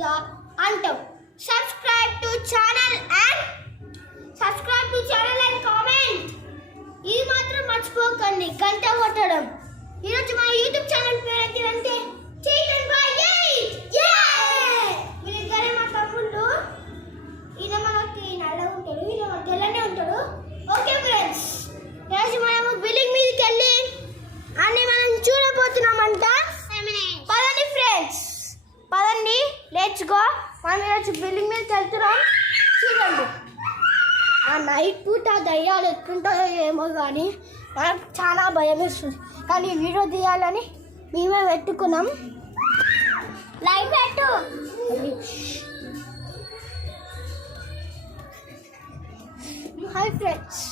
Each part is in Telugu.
ఇలా అంటాం. Subscribe to channel and comment. ఇది మాత్రం మర్చిపోకండి, గంట కొట్టడం. ఈరోజు మా యూట్యూబ్ ఛానల్ పేరు ఏంటంటే చైతన్ బాయ్ 8. వీళ్ళిద్దరే మా తమ్ముళ్ళు. ఈయన మనకి నల్లగా ఉంటాడు, ఈయన తెల్లనే ఉంటాడు. ఓకే ఫ్రెండ్స్, ఈరోజు మనము బిల్డింగ్ మీదకి వెళ్ళి అన్ని మనం చూడబోతున్నామంట. పదండి ఫ్రెండ్స్, పదండి, లెట్స్ గో. మనం ఈరోజు బిల్డింగ్ మీదకి వెళ్తున్నాం. చూడండి, ఆ నైట్ పూట దయ్యాలు ఎట్లుంటాయో ఏమో కానీ మనకు చాలా భయం వేస్తుంది. కానీ వీడియో తీయాలని మేమే పెట్టుకున్నాం. లైట్ పెట్టు. హాయ్ ఫ్రెండ్స్,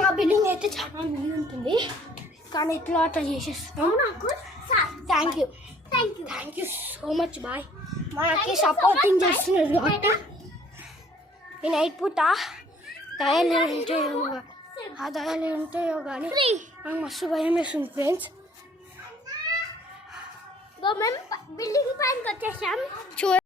మా బిల్డింగ్ అయితే చాలా నీళ్ళు ఉంటుంది, కానీ ఇట్లా అట్లా చేసేస్తున్నాం. నాకు thank you so much bye. మనకి సపోర్టింగ్ చేస్తున్నారు కాబట్టి. ఈ నైట్ పూట దయాలు ఉంటాయో కానీ నాకు మస్తు భయం వేస్తుంది ఫ్రెండ్స్. మేము బిల్డింగ్ పైనకి వచ్చేసాం.